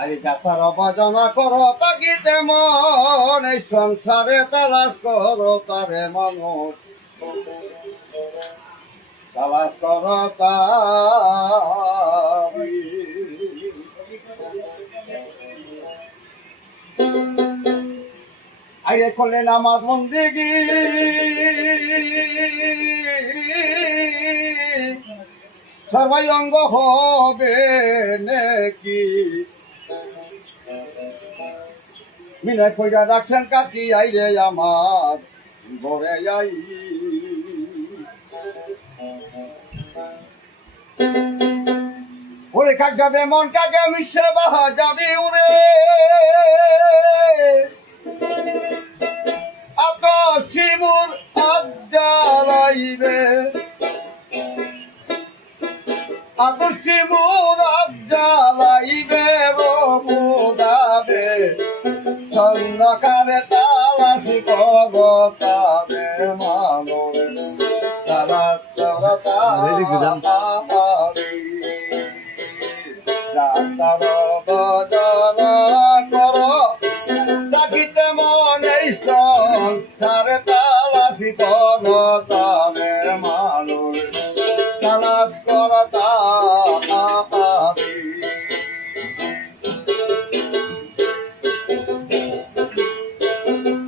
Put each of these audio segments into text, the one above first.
আরে যাতার অবাজনা করো, তাকিতে মন, এই সংসারে তালাশ করো তারে মানুষ। তালাশ করো আরে করলেন আমার বন্দিগি। সবাই অঙ্গ হবে নাকি? মিলাই কইরা রাখছেন কাকি আইরে আমার, ঘরে আই। ওরে কাক যাবে, মন কাকে মিশে বাহা যাবি উড়ে? আত শিমুর আজ্জালাইবে আজ্জালাইবে রবুদাবে চন্দ্রকারে তালাশি কবতাবে মানবে তালাশ Very good,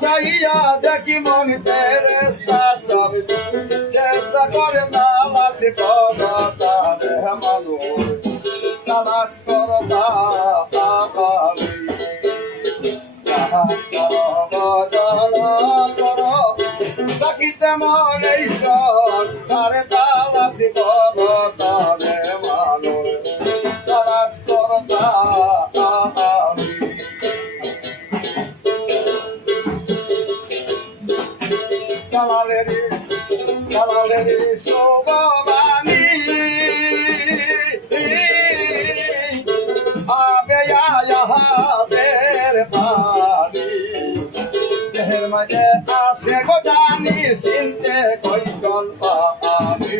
সাইয়া দেখি মনি ফেরেস্তা সব চেষ্টা করে তালাশ করা তারে মানুষ তালাশ করতা আকালি তেমন এই তারে কালালেরি কালালেরি শোভানি আবে আবের পানি। দেহের মাঝে আছে গো জানি, চিনতে কই গল্প আমি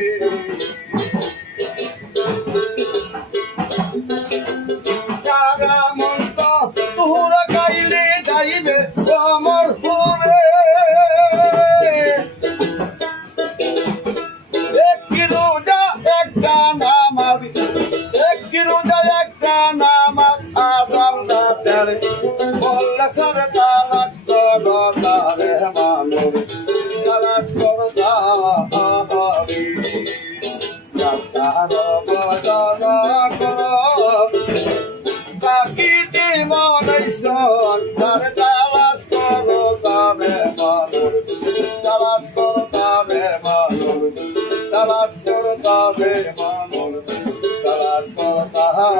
এক রোজা একটা নামাজ আদাম রাতের বললে সরে তালাশ করো তারে মানুষ। তালাশ করো তাহারি তার বদল করো। তাকিতে মনেশ্বর তার তালাশ করো তারে মানুষ। তালাশ করো তারে মানুষ। তালাশ করো তারে মানুষ। তাহার